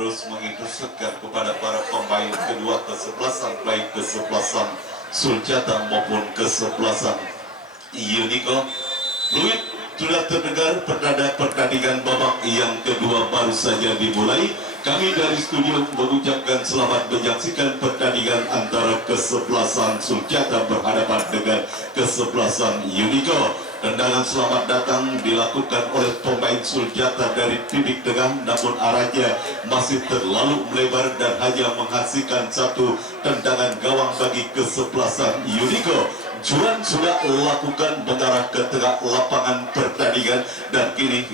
terus menginstruksikan kepada para pemain kedua kesebelasan, baik kesebelasan Suljata maupun kesebelasan Unico. Fluid sudah terdengar pertandingan babak yang kedua baru saja dimulai. Kami dari studio mengucapkan selamat menyaksikan pertandingan antara kesebelasan Suljata berhadapan dengan kesebelasan Unico. Tendangan selamat datang dilakukan oleh pemain Suljata dari titik tengah, namun arahnya masih terlalu melebar dan hanya menghasilkan satu tendangan gawang bagi kesebelasan Unico. Juan sudah lakukan mengarah ke tengah lapangan pertandingan dan kini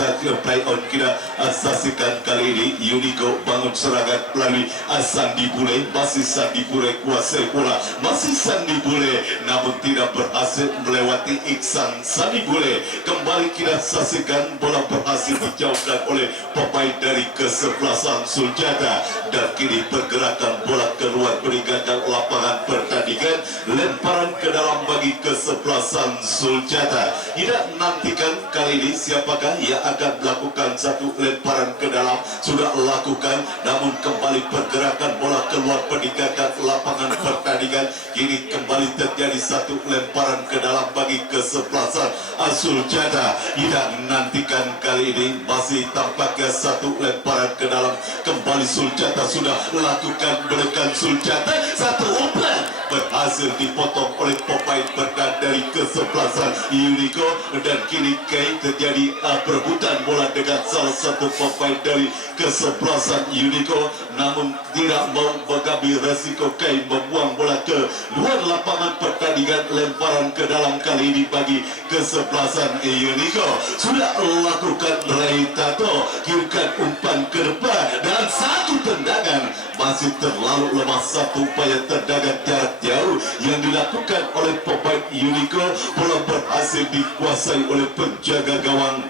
stadion play on kita saksikan kali ini Unico bangun serangan melalui Sandi Bule, masih Sandi Bule kuasai bola, masih Sandi Bule namun tidak berhasil melewati Iksan Sandi Bule. Kembali kita saksikan bola berhasil dijauhkan oleh pemain dari kesebelasan Suljata dan kini pergerakan bola keluar meninggalkan lapangan pertandingan, lemparan ke dalam bagi kesebelasan Suljata. Tidak nantikan kali ini siapakah yang akan melakukan satu lemparan ke dalam, sudah lakukan namun kembali pergerakan bola keluar meninggalkan lapangan pertandingan. Kini kembali terjadi satu lemparan ke dalam bagi kesebelasan Suljata. Tidak nantikan kali ini masih tampaknya satu lemparan ke dalam, kembali Suljata sudah lakukan menekan Suljata, satu umpan berhasil dipotong oleh pemain bertahan dari kesebelasan Unico dan kini terjadi perebutan bola dengan salah satu pemain dari kesebelasan Unico, namun tidak mau mengambil resiko membuang bola ke luar lapangan pertandingan. Lemparan ke dalam kali ini bagi kesebelasan Unico sudah lakukan Ray Tato, kirimkan umpan ke depan dan satu tendangan masih terlalu lemah, satu upaya tendangan jarak jauh yang dilakukan oleh pemain Unico. Bola berhasil dikuasai oleh penjaga gawang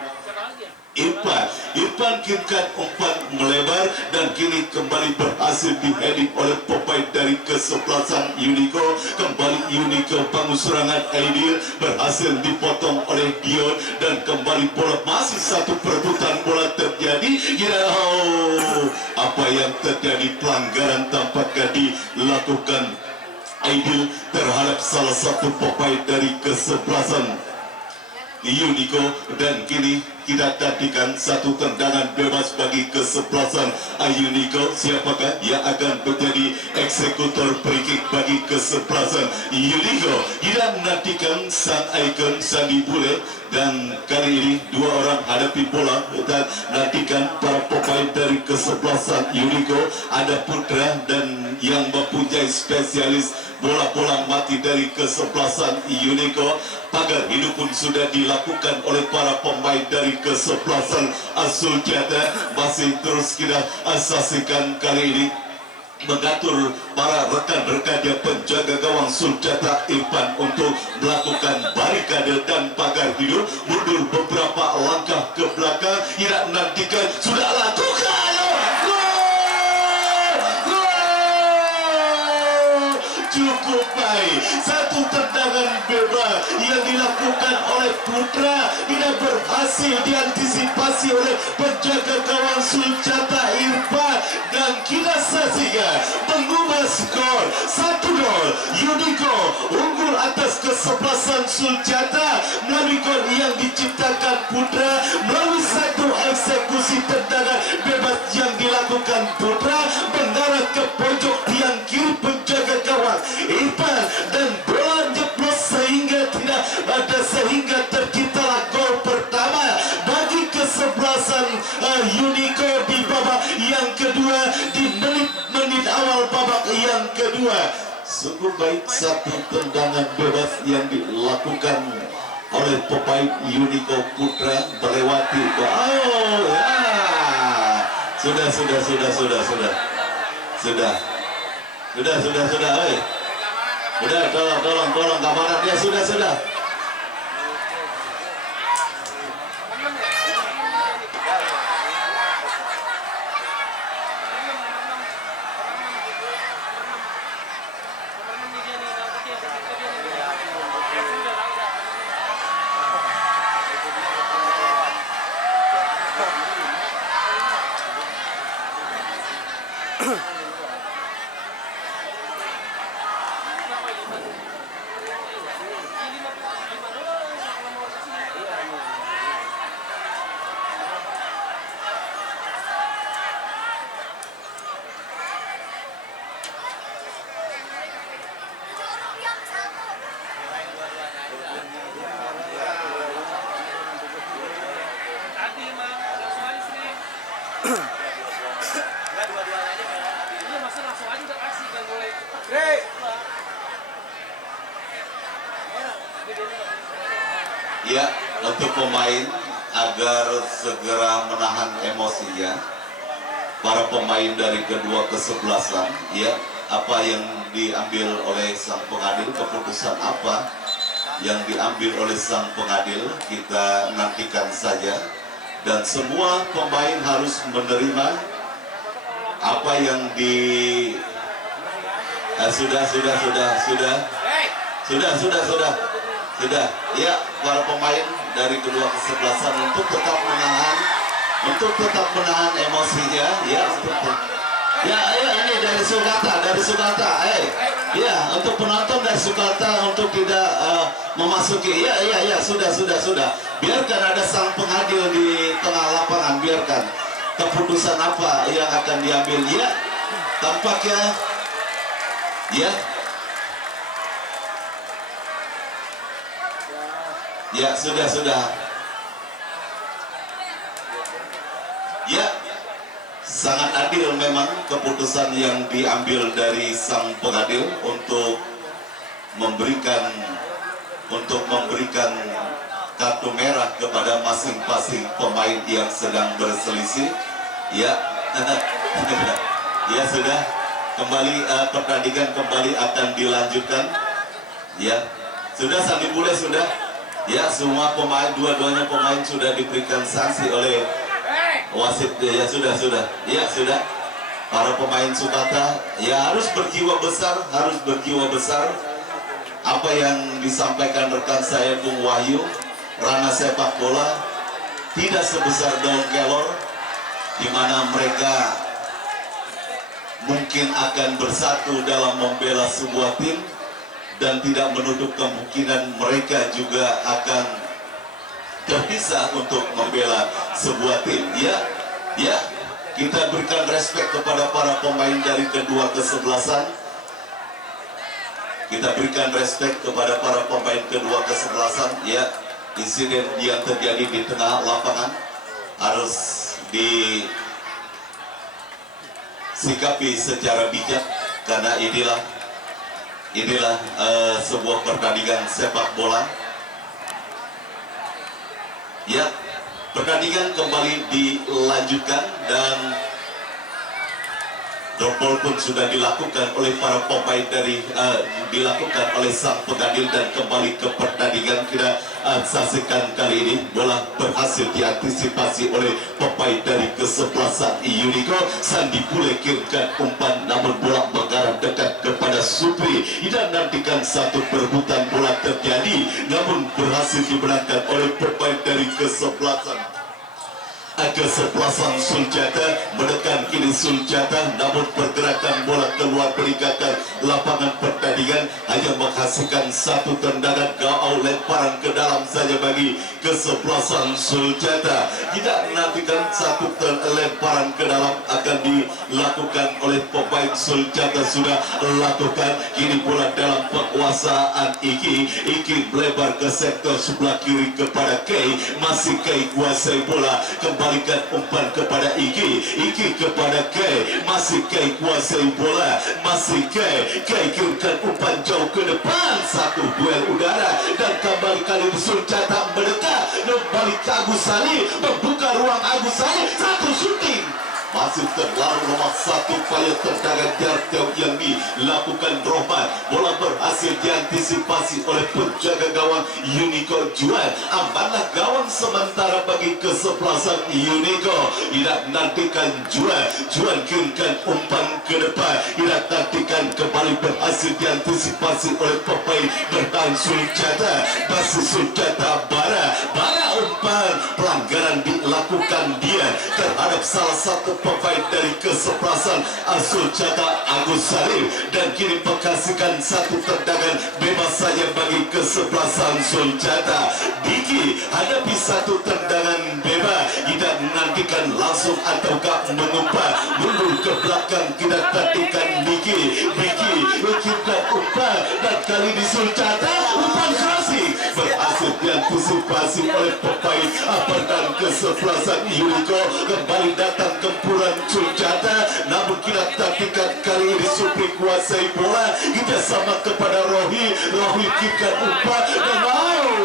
Irfan kirimkan umpan melebar dan kini kembali berhasil diheading oleh pemain dari kesebelasan Unico. Kembali Unico bangun serangan Aidil, berhasil dipotong oleh Dion dan kembali bola masih satu perebutan bola terjadi. Apa yang terjadi, pelanggaran tampaknya dilakukan Aidil terhadap salah satu pemain dari kesebelasan Unico dan kini kita tadikan satu tendangan bebas bagi kesebelasan Unico. Siapakah yang akan menjadi eksekutor free kick bagi kesebelasan Unico? Kita menantikan sang ikon Sandi Bule dan kali ini dua orang hadapi bola dan nantikan para pemain dari kesebelasan Unico. Ada Putra dan yang mempunyai spesialis bola-bola mati dari kesebelasan Unico. Pagar hidup pun sudah dilakukan oleh para pemain dari kesebelasan Suljata. Masih terus kita saksikan kali ini mengatur para rekan-rekannya penjaga gawang Suljata Irfan untuk melakukan barikade dan pagar hidup mundur beberapa langkah ke belakang. Tidak nantikan sudah lakukan cukup baik, satu tendangan bebas yang dilakukan oleh Putra tidak berhasil diantisipasi oleh penjaga gawang Suljata Irfan dan kita saksikan mengubah skor 1-0. Unico unggul atas kesebelasan Suljata melalui gol yang diciptakan Putra melalui satu eksekusi tendangan bebas yang dilakukan Putra mengarah ke pojok tiang kiri penjaga gawang Irfan dan bola jeblos sehingga tidak ada, sehingga terciptalah gol pertama bagi kesebelasan Unico di babak yang kedua, di menit-menit awal babak yang kedua. Sungguh baik satu tendangan bebas yang dilakukan oleh pemain Unico Putra melewati. Sudah. Udah, tolong kabaran dia sudah. Ya, untuk pemain agar segera menahan emosinya, para pemain dari kedua kesebelasan, ya, apa yang diambil oleh sang pengadil, keputusan apa yang diambil oleh sang pengadil, kita nantikan saja. Dan semua pemain harus menerima apa yang sudah. Ya, para pemain dari kedua kesebelasan untuk tetap menahan emosinya, ya, ini dari Sugata, ya, untuk penonton dari Sugata untuk tidak memasuki, sudah, biarkan ada sang pengadil di tengah lapangan, biarkan keputusan apa yang akan diambil, ya, tampaknya, ya, sudah. Ya, sangat adil memang keputusan yang diambil dari sang pengadil untuk memberikan kartu merah kepada masing-masing pemain yang sedang berselisih. Ya, ya, sudah kembali, pertandingan kembali akan dilanjutkan. Ya, sudah, Sandi Bule sudah. Ya, semua pemain, dua-duanya pemain sudah diberikan sanksi oleh wasit. Ya, sudah. Ya, sudah. Para pemain Sugata, ya, harus berjiwa besar. Apa yang disampaikan rekan saya Bung Wahyu, ranah sepak bola tidak sebesar daun kelor, di mana mereka mungkin akan bersatu dalam membela sebuah tim, dan tidak menutup kemungkinan mereka juga akan terpisah untuk membela sebuah tim. Ya, kita berikan respek kepada para pemain dari kedua kesebelasan. Ya, insiden yang terjadi di tengah lapangan harus disikapi secara bijak, karena inilah sebuah pertandingan sepak bola. Ya, pertandingan kembali dilanjutkan dan drop ball pun sudah dilakukan oleh para pemain dilakukan oleh sang pengadil, dan kembali ke pertandingan. Kita saksikan kali ini bola berhasil diantisipasi oleh pemain dari kesebelasan Unico. Sandi Bule kirimkan umpan, namun bola mengarah dekat kepada Supri, dan nantikan satu perebutan bola terjadi, namun berhasil dimenangkan oleh pemain dari kesebelasan Suljata. Menekan kini Suljata, namun pergerakan bola keluar meninggalkan lapangan pertandingan, hanya menghasilkan satu tendangan gaul lemparan ke dalam saja bagi kesebelasan Suljata. Tidak nantikan satu lemparan ke dalam akan dilakukan oleh pemain Suljata, sudah lakukan. Kini bola dalam penguasaan Iki melebar ke sektor sebelah kiri kepada Kei, masih Kei kuasai bola, kembalikan umpan kepada Iki kepada Kei, masih Kei kuasai bola, masih Kei kirimkan umpan jauh ke depan, satu duel udara, dan kembali kali Suljata mendekat, kembali ke Agus Sali, membuka ruang Agus Sali, satu shooting, masih terlalu nomor satu, upaya tendangan jarak jauh yang dilakukan Rohman. Bola berhasil diantisipasi oleh penjaga gawang Unico Juan. Amanah gawang sementara bagi kesebelasan Unico. Tidak nantikan Juan kirimkan umpan ke depan. Tidak nantikan, kembali berhasil diantisipasi oleh pemain bertahan Suljata. Masih Suljata bara umpan, pelanggaran dilakukan dia terhadap salah satu pemain pemain dari kesebelasan Sulcata Agus Salim, dan kini menghasilkan satu tendangan bebas saja bagi kesebelasan Sulcata. Diki hadapi satu tendangan bebas, kita nantikan langsung ataukah mengumpat mundur ke belakang, kita nantikan Diki kita umpan, dan kali ini Sulcata umpan klasik berhasil diantisipasi oleh pemain dan kesebelasan Unico. Kembali datang gempuran Sulcata, namun kita nantikan kali ini Supri kuasai bola, kita sama kepada Rohi kickkan umpan, dan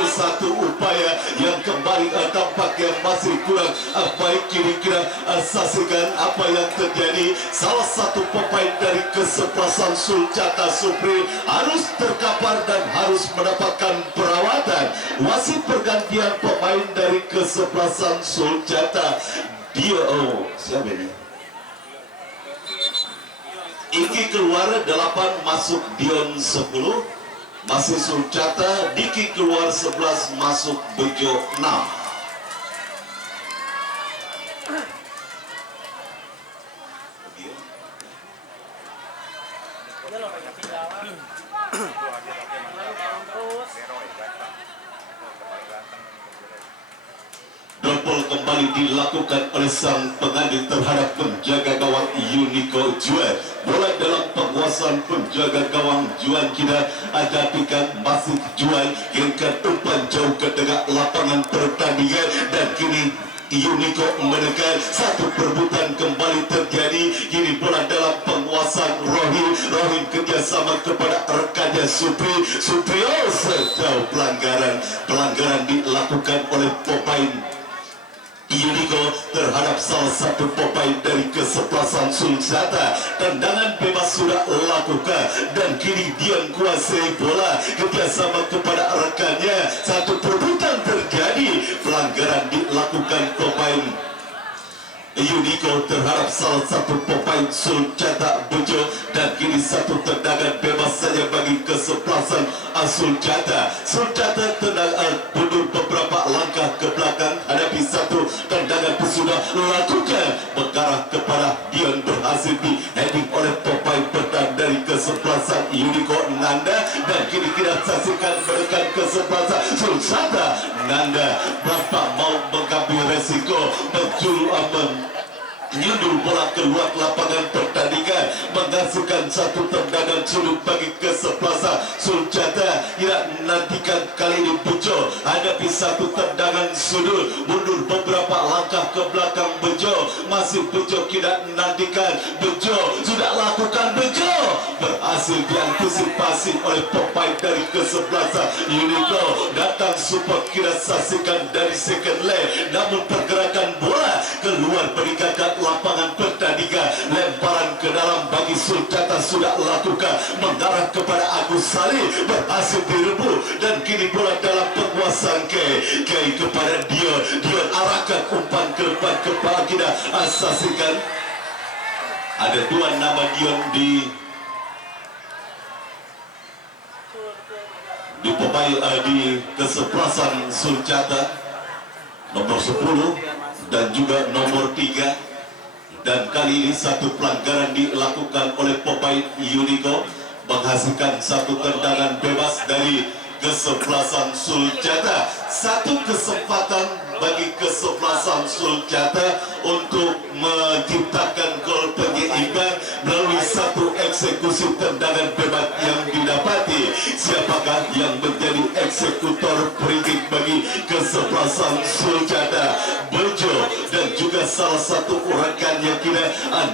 satu upaya yang kembali tampak yang masih kurang baik. Kira-kira saksikan apa yang terjadi. Salah satu pemain dari kesebelasan Sulcata Supri harus terkapar dan harus mendapatkan perawatan. Wasit pergantian pemain dari kesebelasan Sulcata, dia siapa ini? Iki keluar 8, masuk Dion 10. Masih Sulcata, Diki keluar 11, masuk Bejo 6. Double kembali dilakukan oleh sang pengadil terhadap penjaga gawang Unico Juan. Bola dalam penguasaan penjaga gawang Juan, kita hadapikan masih Juan, kirimkan umpan jauh ke tengah lapangan pertandingan, dan kini Unico menekan. Satu perebutan kembali terjadi. Kini bola dalam penguasaan Rohim kerjasama kepada rekannya Supri sejauh pelanggaran dilakukan oleh pemain Unico terhadap salah satu pemain dari kesebelasan Sulcata. Tendangan bebas sudah lakukan, dan kini Dion kuasai bola kerjasama kepada rekannya. Satu perebutan terjadi, pelanggaran dilakukan pemain Unico terhadap salah satu pemain Sulcata Bejo, dan kini satu tendangan bebas saja bagi kesebelasan Sulcata. Sulcata mundur beberapa langkah ke belakang, hadapi satu tendangan sudah lakukan, mengarah kepada Dion, berhasil di heading oleh pemain bertahan dari kesebelasan Unico Nanda, dan kini kita saksikan menekan kesebelasan Sulcata. Nanda berapa mau mengambil resiko menyundul bola keluar lapangan pertandingan, menghasilkan satu tendangan sudut bagi kesebelasan Sulcata. Tidak nantikan kali ini Bejo hadapi satu tendangan sudut, mundur beberapa langkah ke belakang Bejo, masih Bejo tidak nantikan. Bejo sudah lakukan, Bejo berhasil diantisipasi oleh pemain dari kesebelasan Unico. Datang support, kita saksikan dari second leg, namun pergerakan bola keluar berikan lapangan pertandingan. Lemparan ke dalam bagi Sulcata sudah lakukan, mengarah kepada Agus Salim, berhasil direbut, dan kini bola dalam penguasaan kepada Dion arahkan umpan ke depan kepada kita saksikan. Ada dua nama Dion di pemain di kesebelasan Sulcata, nomor 10 dan juga nomor 3. Dan kali ini satu pelanggaran dilakukan oleh pemain Unico, menghasilkan satu tendangan bebas dari kesebelasan Sulcata. Satu kesempatan bagi kesebelasan Sulcata untuk menciptakan gol penyeimbang melalui satu eksekusi tendangan bebas yang didapati. Siapakah yang menjadi eksekutor free bagi kesebelasan Sulcata? Bejo dan juga salah satu rekannya kita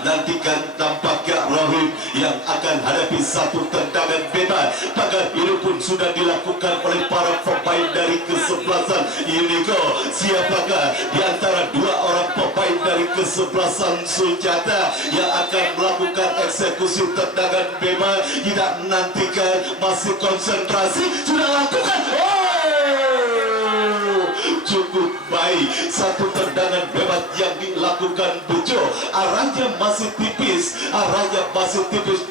nantikan tampaknya Rohim yang akan hadapi satu tendangan bebas. Pagar ini pun sudah dilakukan oleh para pemain dari kesebelasan Unico. Siapakah di antara dua orang pemain dari kesebelasan Sulcata yang akan melakukan eksekusi tendangan bebas? Kita nantikan, masih konsentrasi, sudah lakukan. cukup baik. Satu tendangan bebas yang dilakukan Bejo, arahnya masih tipis,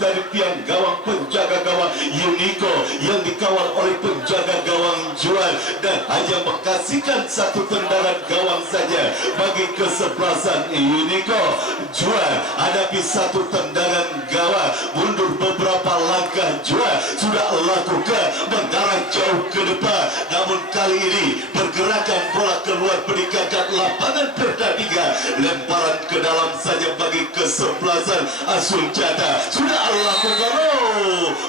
dari tiang gawang penjaga gawang Unico yang dikawal oleh penjaga gawang Juan, dan hanya mengkasihkan satu tendangan gawang saja bagi kesebelasan Unico. Juan hadapi satu tendangan gawang, mundur beberapa langkah. Juan sudah lakukan mengarah jauh ke depan, namun kali ini pergerakan bola keluar meninggalkan lapangan pertandingan. Lemparan ke dalam saja bagi kesebelasan Sulcata. Sudah lakukan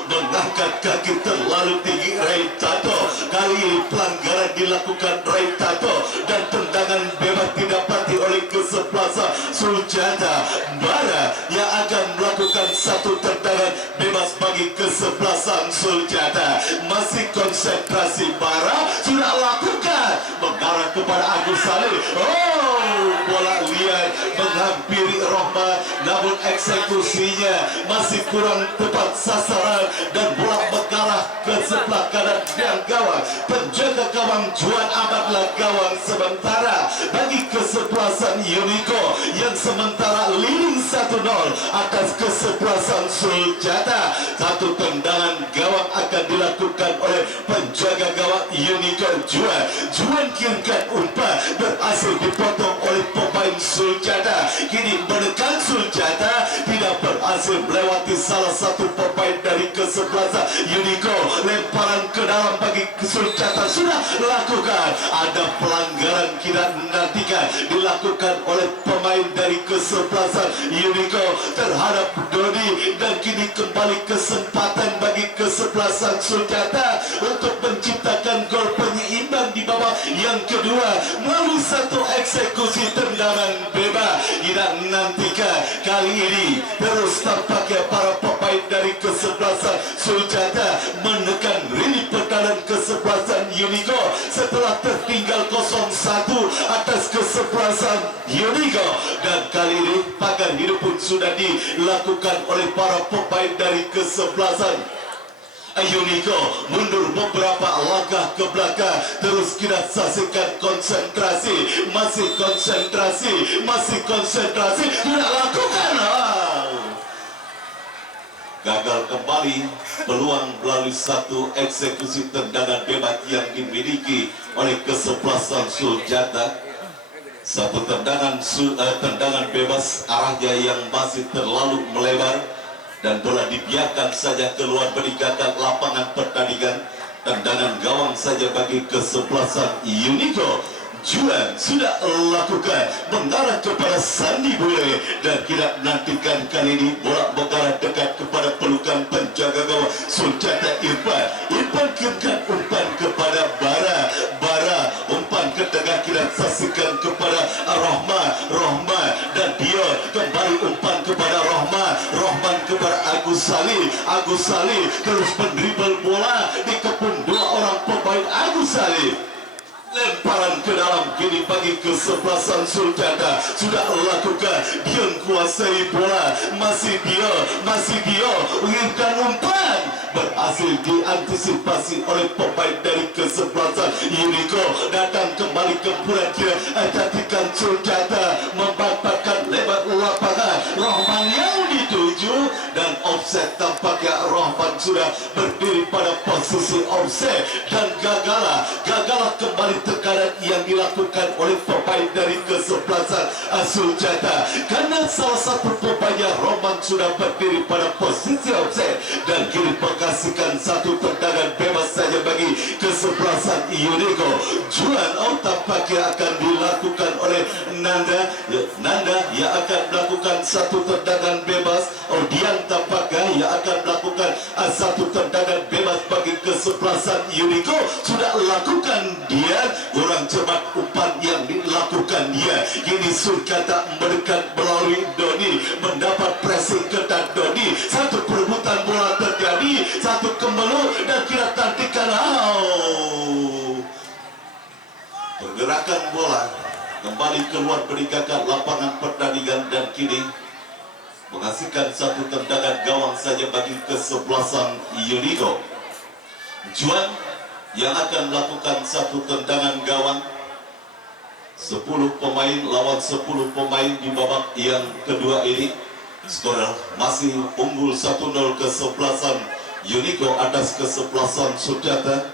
mengangkat kaki terlalu tinggi Ray Tato. Kali ini pelanggaran dilakukan Ray Tato dan tendangan bebas didapati oleh kesebelasan Sulcata. Bara yang akan melakukan satu tendangan bebas bagi kesebelasan Sulcata. Masih konsentrasi Bara, sudah lakukan mengarah kepada Agus Saleh. Bola liar menghampiri Rohman, namun eksekusinya masih kurang tepat sasaran dan bola mengarah ke sebelah kanan dan gawang. Penjaga gawang Juan amatlah gawang sementara bagi kesebelasan Unico yang sementara leading 1-0 atas kesebelasan Sulcata. Satu tendangan gawang akan dilakukan oleh penjaga gawang Unico Juan. Juan kirimkan umpan, berhasil dipotong oleh pemain Sulcata. Kini menekan Sulcata, tidak berhasil melewati salah satu pemain dari kesebelasan Unico. Lemparan ke dalam bagi Sulcata sudah lakukan. Ada pelanggaran kita nantikan dilakukan oleh pemain dari kesebelasan Unico terhadap Dodi, dan kini kembali kesempatan bagi kesebelasan Sulcata untuk menciptakan gol penyeimbang di babak yang kedua melalui satu eksekusi tendangan bebas. Kita nantikan kali ini terus tampaknya para pemain dari kesebelasan Sulcata menekan lini pertahanan kesebelasan Unico setelah tertinggal 0-1 atas kesebelasan Unico, dan kali ini pagar hidup pun sudah dilakukan oleh para pemain dari kesebelasan Unico. Mundur beberapa langkah ke belakang, terus kita saksikan konsentrasi, masih konsentrasi, tidak lakukan. Gagal kembali peluang melalui satu eksekusi tendangan bebas yang dimiliki oleh kesebelasan Sulcata. Satu tendangan bebas arahnya yang masih terlalu melebar dan bola dibiarkan saja keluar meninggalkan lapangan pertandingan. Tendangan gawang saja bagi kesebelasan Unico. Juan sudah lakukan mengarah kepada Sandi Bule, dan kita nantikan kali ini bola mengarah dekat kepada pelukan penjaga gawang Sulcata Irfan kirimkan umpan kepada Bara umpan ke tengah, kita saksikan kepada Rohman dan dia kembali umpan kepada Rohman kepada Agus Salih terus mendribble bola dikepung dua orang pemain Agus Salih. Lemparan ke dalam kini bagi kesebelasan Sulcata sudah lakukan. Dia kuasai bola, masih dia mengirimkan umpan, berhasil diantisipasi oleh pemain dari kesebelasan Unico. Datang kembali ke kira cantikan Sulcata membapakkan lebar lapangan. Rohman yang dituju dan offset, tampaknya Rohman sudah berdiri pada posisi offset dan gagalah kembali tekanan yang dilakukan oleh pemain dari kesebelasan Sulcata, karena salah satu pemainnya Rohman sudah berdiri pada posisi offset, dan kini mengkasihkan satu tendangan bebas saja bagi kesebelasan Unico. Juan tampaknya akan dilakukan oleh Nanda yang akan melakukan satu tendangan bebas. Dian tampaknya yang akan melakukan satu tendangan bebas bagi kesebelasan Unico. Sudah lakukan dia, kurang cepat umpan yang dilakukan dia. Kini Sulcata mendekat melalui Doni, mendapat pressing ketat Doni. Satu perebutan bola terjadi, satu kembali, dan kita tantikan pergerakan bola kembali keluar meninggalkan lapangan pertandingan, dan kini menghasilkan satu tendangan gawang saja bagi kesebelasan Unico. Juan yang akan melakukan satu tendangan gawang 10 pemain lawan 10 pemain di babak yang kedua ini. Skor masih unggul 1-0 kesebelasan Unico atas kesebelasan Suljata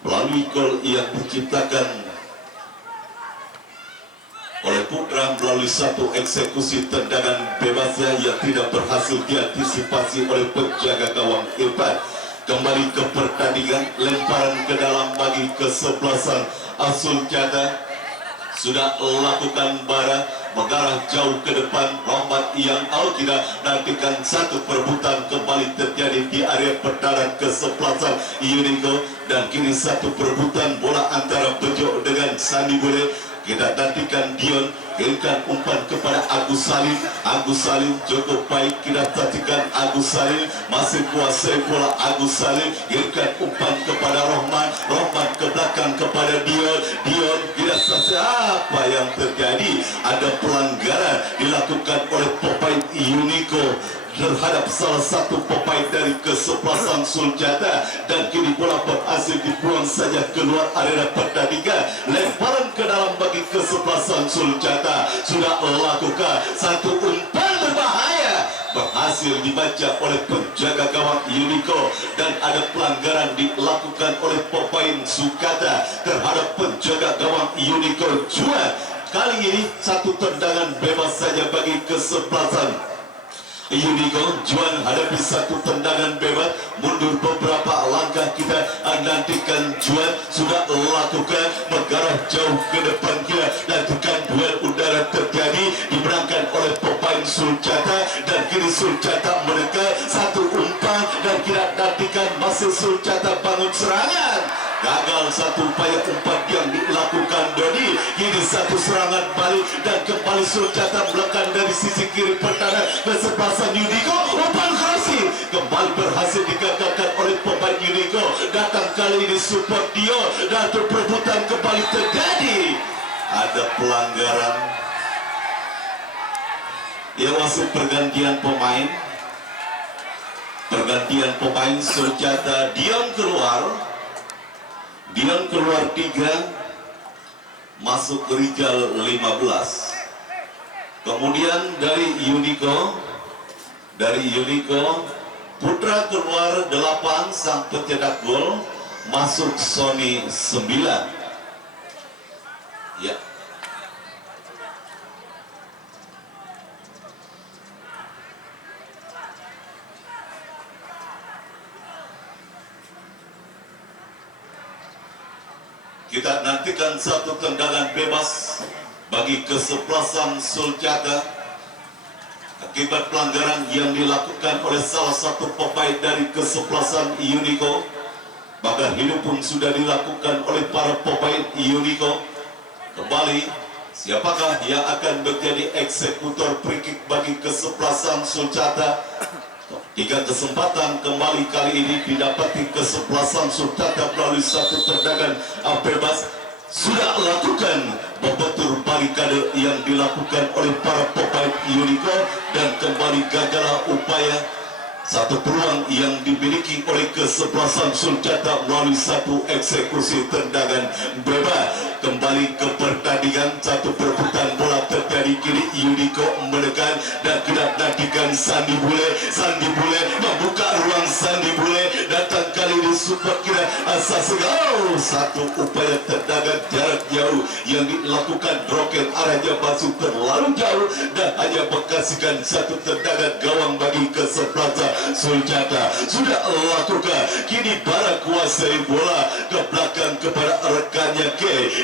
melalui gol yang diciptakan oleh Putra melalui satu eksekusi tendangan bebasnya yang tidak berhasil diantisipasi oleh penjaga gawang Irfan. Kembali ke pertandingan, lemparan ke dalam bagi kesebelasan Suljata. Sudah lakukan bara mengarah jauh ke depan. Rahmat yang tidak nantikan satu perebutan kembali terjadi di area pertahanan kesebelasan Unico, dan kini satu perebutan bola antara Bejo dengan Sandi Bule. Kita nantikan Dion kirimkan umpan kepada Agus Salim. Agus Salim cukup baik, kita nantikan Agus Salim masih kuasai bola. Agus Salim kirimkan umpan kepada Rohman. Rohman ke belakang kepada Dion. Dion tidak selesai. Apa yang terjadi? Ada pelanggaran dilakukan oleh pemain Unico terhadap salah satu pemain dari kesebelasan Suljata, dan kini bola berhasil dibuang saja keluar area pertandingan. Lemparan ke dalam bagi kesebelasan Suljata. Sudah lakukan satu umpan berbahaya, berhasil dibaca oleh penjaga gawang Unico, dan ada pelanggaran dilakukan oleh pemain Sukata terhadap penjaga gawang Unico Juan. Kali ini satu tendangan bebas saja bagi kesebelasan Unico. Juan hadapi satu tendangan bebas, mundur beberapa langkah. Kita nantikan Juan sudah lakukan mengarah jauh ke depan. Kita nantikan duel udara terjadi, dimenangkan oleh pemain Suljata, dan kini Suljata menekan satu umpan, dan kita nantikan masih Suljata bangun serangan. Gagal satu upaya umpan yang dilakukan Dodi. Kini satu serangan balik, dan kembali Suljata melakukan dari sisi kiri pertahanan kesebelasan Unico. Umpan kasih kembali berhasil digagalkan oleh pemain Unico. Datang kali ini support Dio, dan perebutan kembali terjadi. Ada pelanggaran. Ya, masuk pergantian pemain. Pergantian pemain Suljata. Dion keluar 3, masuk Rijal 15. Kemudian dari Unico Putra keluar 8, sang pencetak gol, masuk Sony 9. Ya. Kita nantikan satu tendangan bebas bagi kesebelasan Suljata akibat pelanggaran yang dilakukan oleh salah satu pemain dari kesebelasan Unico. Bahkan hidup pun sudah dilakukan oleh para pemain Unico. Kembali, siapakah yang akan menjadi eksekutor free kick bagi kesebelasan Suljata? 3 kesempatan kembali kali ini didapati kesebelasan Suljata melalui satu tendangan bebas. Sudah lakukan membentur barikade yang dilakukan oleh para pemain Unico, dan kembali gagal upaya satu peluang yang dimiliki oleh kesebelasan Suljata melalui satu eksekusi tendangan bebas. Kembali ke pertandingan, satu perebutan bola terjadi, kini Unico menekan, dan kita nantikan Sandi Bule membuka ruang. Sandi Bule datang kali ini support kita asas. Satu upaya tendangan jarak jauh yang dilakukan Roket, arahnya masuk terlalu jauh, dan hanya mengkasihkan satu tendangan gawang bagi kesebelasan Suljata. Sudah lakukan, kini Bara kuasai bola ke belakang kepada rekannya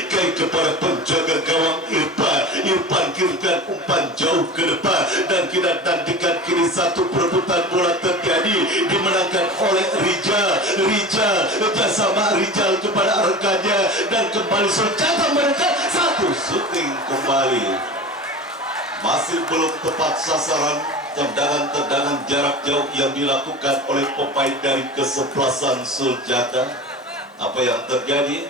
Kei kepada penjaga gawang Irfan kirimkan umpan jauh ke depan, dan kita nantikan kini satu perebutan bola terjadi, dimenangkan oleh Rijal bersama Rijal kepada rekannya, dan kembali Suljata menekan satu shooting kembali. Masih belum tepat sasaran tendangan jarak jauh yang dilakukan oleh pemain dari kesebelasan Suljata. Apa yang terjadi?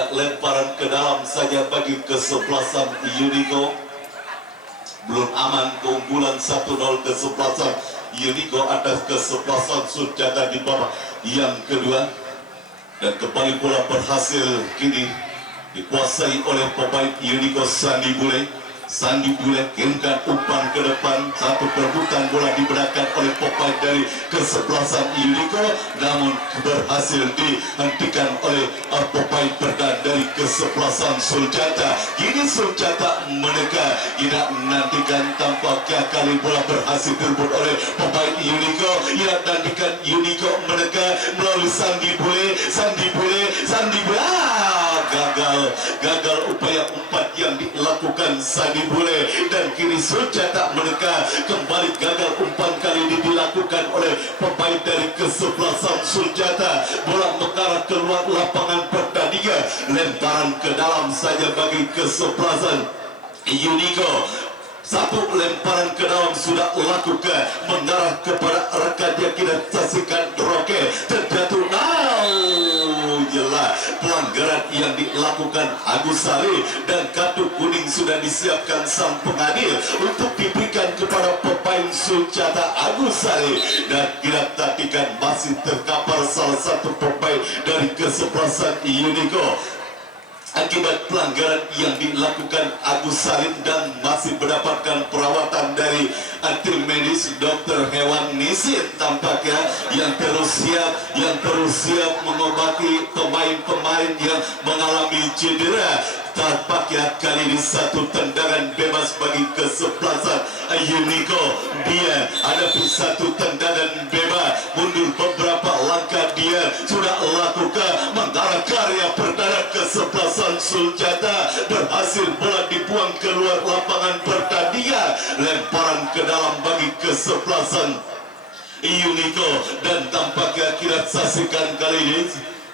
Lemparan ke dalam saja bagi kesebelasan Unico. Belum aman, keunggulan 1-0 kesebelasan Unico atas kesebelasan Suljata di babak yang kedua, dan kembali bola berhasil kini dikuasai oleh pemain Unico Sandi Bule. Sandi Bule kirimkan umpan ke depan, satu perebutan bola diberikan oleh pemain dari kesebelasan Unico, namun berhasil dihentikan oleh pemain bertahan dari kesebelasan Suljata. Kini Suljata menekan, tidak nantikan tampaknya kali bola berhasil direbut oleh pemain Unico. Ia nantikan Unico menekan melalui Sandi Bule, Sandi Bule. Gagal upaya umpan yang dilakukan Sandi Bule, dan kini Suljata menekan kembali. Gagal umpan kali ini dilakukan oleh pemain dari kesebelasan Suljata. Bola mengarah keluar lapangan pertandingan, lemparan ke dalam saja bagi kesebelasan Unico. Satu lemparan ke dalam sudah lakukan, mengarah kepada rekan yang kita saksikan Roke, terjatuh. Jelas pelanggaran yang dilakukan Agus Saleh, dan kartu kuning sudah disiapkan sang pengadil untuk diberikan kepada pemain Suljata Agus Saleh, dan kita tadikan masih terkapar salah satu pemain dari kesebelasan Unico akibat pelanggaran yang dilakukan Agus Salim, dan masih mendapatkan perawatan dari tim medis dokter hewan Nisin tampaknya yang terus siap mengobati pemain-pemain yang mengalami cedera. Tampaknya kali ini satu tendangan bebas bagi kesebelasan Unico. Dia hadapi satu tendangan bebas, mundur beberapa langkah, dia sudah lakukan mengarah karya perdana kesebelasan Suljata. Berhasil bola dibuang keluar lapangan pertandingan, lemparan ke dalam bagi kesebelasan Unico, dan tampaknya kita saksikan kali ini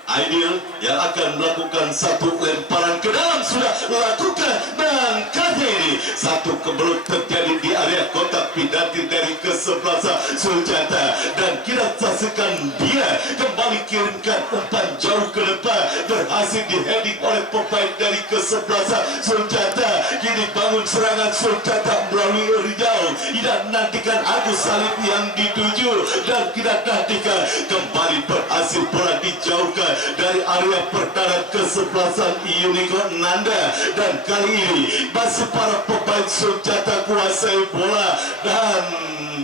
Aidil yang akan melakukan satu lemparan ke dalam sudah lakukan, dan kali ini satu kebelut terjadi di area kotak penalti dari kesebelasan Suljata, dan kita saksikan dia kembali kirimkan umpan jauh ke depan, berhasil diheading oleh pemain dari kesebelasan Suljata. Kini bangun serangan Suljata melalui Rijal, tidak nantikan Agus Salib yang dituju, dan kita nantikan kembali berhasil bola dijauhkan dari area pertahanan kesebelasan Unico Nanda, dan kali ini masih para pemain Suljata kuasai bola, dan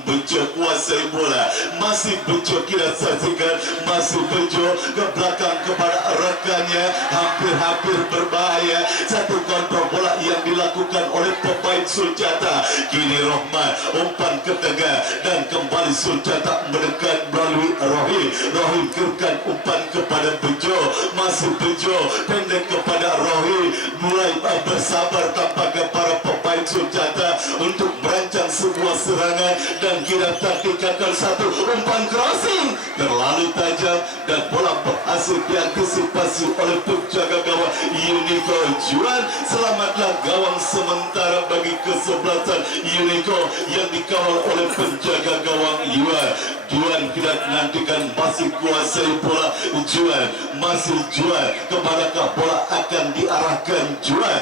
Bejo kuasai bola, masih Bejo kita saksikan, masih Bejo ke belakang kepada rekannya, hampir berbahaya. Satu kontrol bola yang dilakukan oleh pemain Suljata. Kini Rohman umpan ke tengah, dan kembali Suljata mendekat melalui Rohim kirimkan umpan kepada Bejo, masih Bejo pendek kepada Rohim, mulai bersabar tampaknya para pemain Suljata untuk merancang sebuah serangan, dan kita taktikan satu umpan crossing terlalu tajam, dan bola berhasil diantisipasi oleh penjaga gawang Unico Juan. Selamatlah gawang sementara bagi kesebelasan Unico yang dikawal oleh penjaga gawang Juan. Kita nantikan masih kuasai bola Juan, masih Juan, kemanakah bola akan diarahkan Juan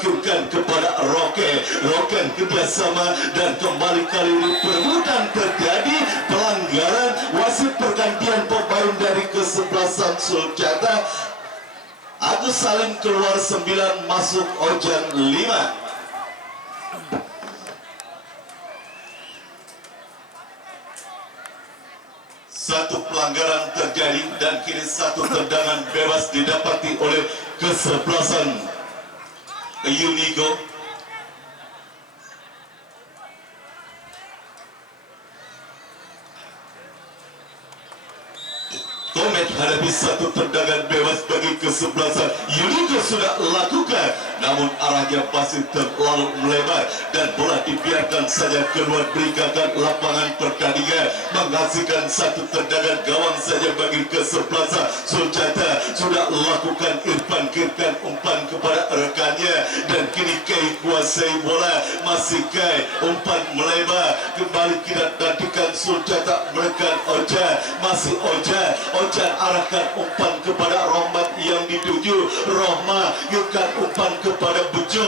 kirimkan kepada Roken kerjasama, dan kembali kali ini perebutan terjadi, pelanggaran wasit pergantian pemain dari kesebelasan Suljata. Agus Salim keluar 9, masuk Ojan 5. Satu pelanggaran terjadi, dan kini satu tendangan bebas didapati oleh kesebelasan Unico. Komet hadapi satu tendangan bebas bagi kesebelasan Unico sudah lakukan, namun arahnya masih terlalu melebar, dan bola dibiarkan saja keluar meninggalkan lapangan pertandingan, menghasilkan satu tendangan gawang saja bagi kesebelasan Suljata. Sudah lakukan Irfan kirimkan umpan kepada rekannya, dan kini Kai kuasai bola, masih Kai umpan melebar, kembali kita nantikan Suljata menekan Ojan, masih Ojan arahkan umpan kepada Rohmat yang dituju, Rohmat kirimkan umpan kepada Bejo,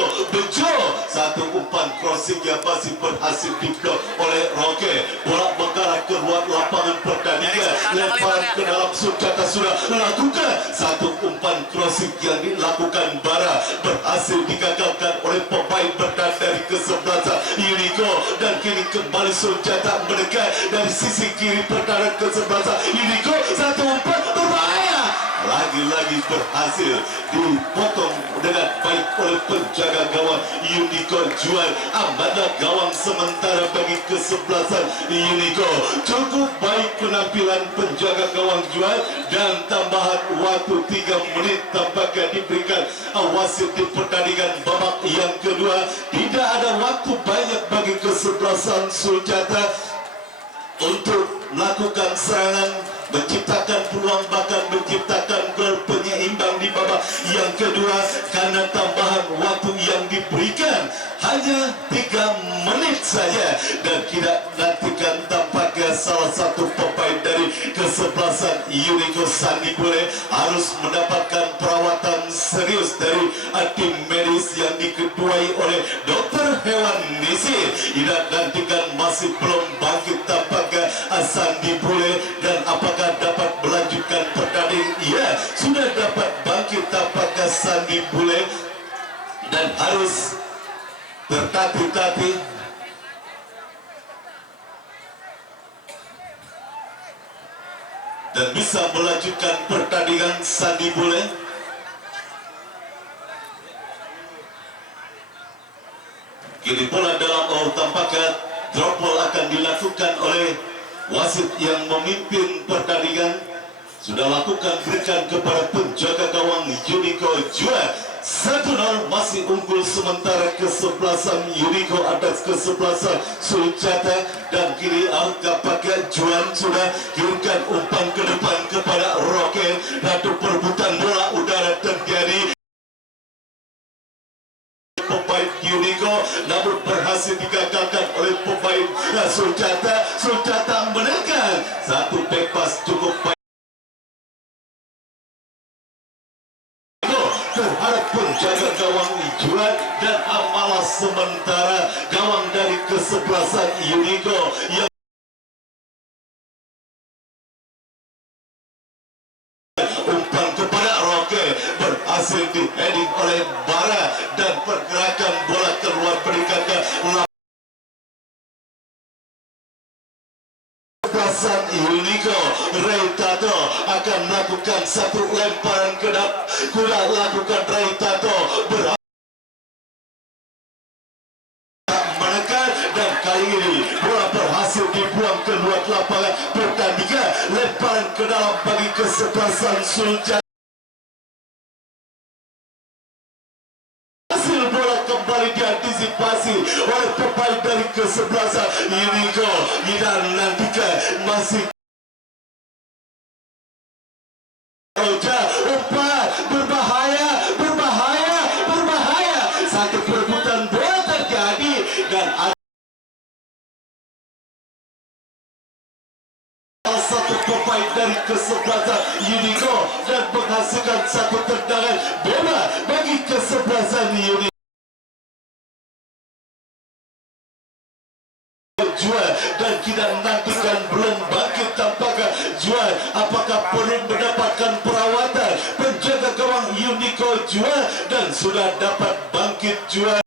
satu umpan crossing yang masih berhasil diblok oleh Roke, bola mengarah keluar lapangan pertandingan, lemparan ke dalam Suljata sudah lakukan satu umpan crossing musik yang dilakukan Bara berhasil digagalkan oleh pemain bertahan dari kesebelasan Unico, dan kini kembali Suljata mendekat dari sisi kiri pertahanan kesebelasan Unico. Satu umpan berbahaya, lagi-lagi berhasil dipotong dengan baik oleh penjaga gawang Unico Juan. Amanah gawang sementara bagi kesebelasan Unico. Cukup baik penampilan penjaga gawang Juan, dan tambahan waktu 3 menit tampaknya diberikan wasit di pertandingan babak yang kedua. Tidak ada waktu banyak bagi kesebelasan Suljata untuk melakukan serangan, menciptakan peluang, bahkan menciptakan gol penyeimbang di babak yang kedua, karena tambahan waktu yang diberikan hanya 3 menit saja. Dan tidak nantikan tampaknya salah satu pemain dari kesebelasan Unico, Sandi Bule, harus mendapatkan perawatan serius dari tim medis yang diketuai oleh Dr. Hewan Nisi. Tidak nantikan masih belum bangkit tampaknya Sandi Bule, dan apakah dapat melanjutkan pertandingan? Ya, sudah dapat bangkit tampaknya Sandi Bule, dan harus tertatih-tatih dan bisa melanjutkan pertandingan. Sandi Bule kini bola dalam tampaknya drop ball akan dilakukan oleh wasit yang memimpin pertandingan. Sudah lakukan, berikan kepada penjaga gawang Unico Juan. 1-0 masih unggul sementara kesebelasan Unico atas kesebelasan Suljata. Dan kini tampaknya Juan sudah kirimkan umpan ke depan kepada Roket. Satu perebutan bola udara terjadi. Pemain Unico namun berhasil digagalkan oleh pemain Suljata. Suljata menekan satu back pass cukup baik terhadap penjaga gawang Juan, dan malah sementara gawang dari kesebelasan Unico yang umpan kepada Roke berhasil di-heading oleh Bara, dan pergerakan bola keluar berikan ke kesebelasan Unico. Reitato akan melakukan satu lemparan ke depan, sudah lakukan Reitato menekan, dan kali ini bola berhasil dibuang keluar lapangan pertandingan. Lemparan ke dalam bagi kesebelasan Suljata. Hasil bola kembali diantisipasi oleh pemain dari kesebelasan Unico. Kita nantikan masih umpan berbahaya, berbahaya, berbahaya. Satu perebutan bola terjadi, dan satu pemain dari kesebelasan Unico, dan menghasilkan satu tendangan bebas bagi kesebelasan Unico. Juan, dan kita nantikan belum bangkit tampaknya Juan. Apakah perlu mendapatkan perawatan penjaga gawang Unico Juan, dan sudah dapat bangkit Juan.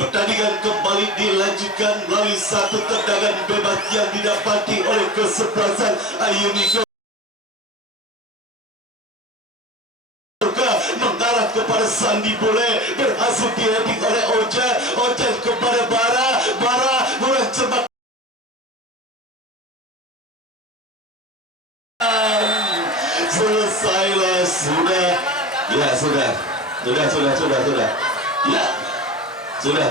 Pertandingan kembali dilanjutkan melalui satu tendangan bebas yang didapati oleh kesebelasan Unico. Mengarah kepada Sandi Bule, berhasil di-heading oleh Oja. Oja kepada Bara, Bara mulai cepat. Selesailah sudah. Ya sudah. Ya sudah.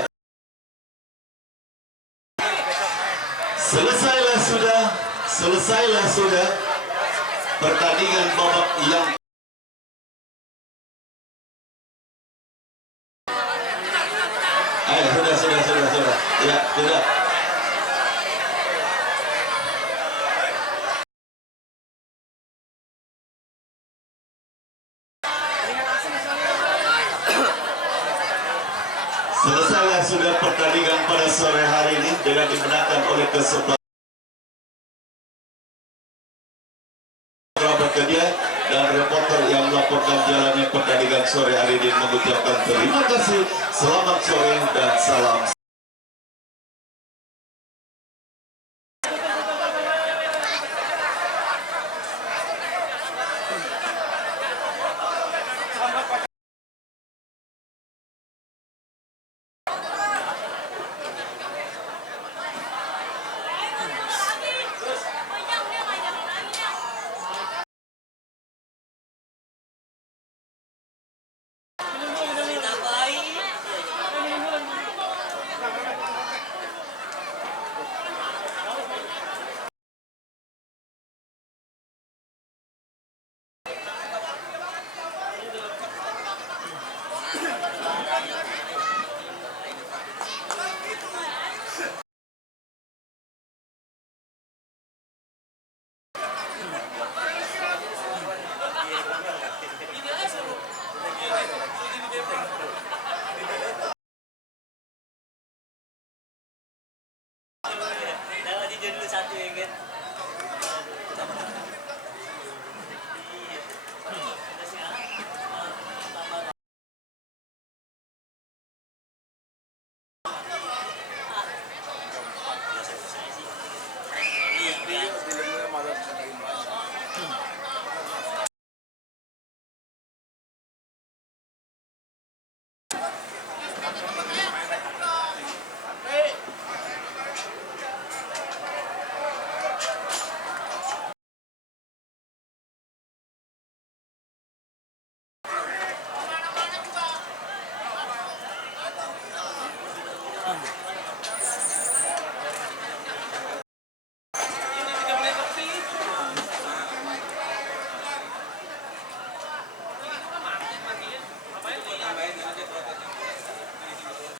Selesailah sudah pertandingan babak yang sudah. Ya, sudah. Selesailah sudah pertandingan pada sore hari ini dengan dimenangkan oleh kesebelasan sore hari ini mengucapkan terima kasih. Selamat sore dan salam.